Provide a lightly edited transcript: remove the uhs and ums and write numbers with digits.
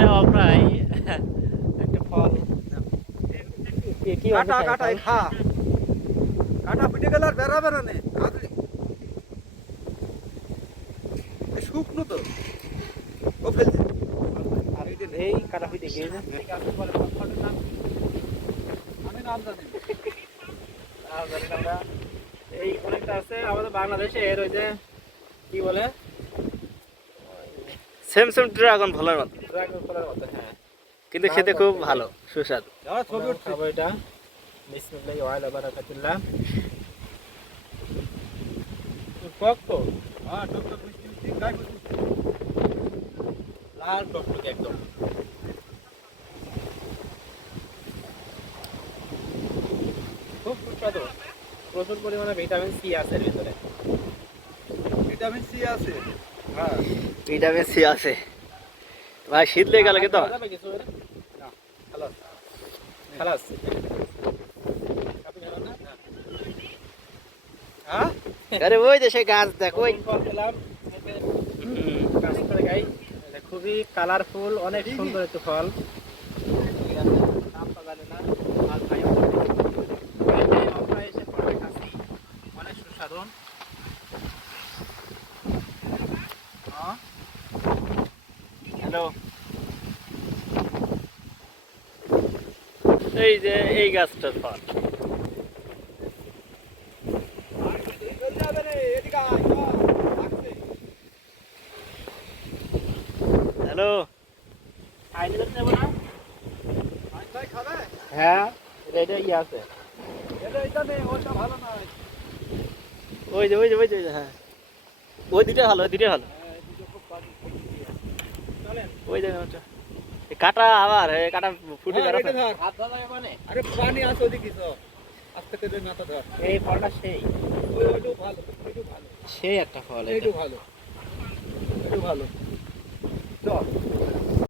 এটাও প্রায় একটা ফল। কি কাটা কাটাই খা কাটা পিটে গেলে আর বেড়াবে না নে শুকনো তো ও ফেলছে এই কাটা পিঠে গিয়ে আমি নাম জানি আমরা এই অনেকটা আছে আমাদের বাংলাদেশে এর ওই যে কি বলে সেম সেম ড্রাগন ফলের মতো, ড্রাগন ফলের মতো। হ্যাঁ, কিন্তু খেতে খুব ভালো সুস্বাদু। যারা ছবি উঠছে খাবো এটা। বিসমিল্লাহি ওয়া আলা বারাকাতিল্লাহ। টক তো হ্যাঁ টক মিষ্টি মিষ্টি গাই মিষ্টি লাল টকটকে একদম। খুব সুস্বাদু, প্রচুর পরিমাণে ভিটামিন সি আছে এর ভিতরে। ভিটামিন সি আছে হ্যাঁ ভিটামিন সি আছে ভাই, শীত লেগে গেল কিন্তু খাওয়া যাবে কিছু এর? না, খালাস খালাস। আপনি খাবেন না? না। হ্যাঁ আরে ওই যে সেই গাছ দেখ ওই। নতুন ফল পেলাম, কাজ করে গাই। এটা খুবই কালারফুল, অনেক সুন্দর একটি ফল। নামটা জানি না, আর ভাই আমরা এসে ফলটা খাচ্ছি, অনেক সুস্বাদু। হ্যালো, এই যে এই গাছটার ফল। হ্যালো, খাইলে তো নেবো না? হ্যাঁ, এটা ইয়ে আছে। ভালো নয় ওই যে ওই যে ওই যে হ্যাঁ, ওই দুটো ভালো, ওই দুটো ভালো। চলেন। ওই যে ওটা। এই কাটা আবার এই কাটা ফুটে ধর, যাবে। এটা ধর। হাত ধরা যাবে মানে? আরে পানি আছে ওদিকে তো আস্তে করে মাথা ধর এই ফলটা সেই ওইটাও ভালো ওইটাও ভালো সেই একটা ফল এটা। এইটাও ভালো এইটাও ভালো চল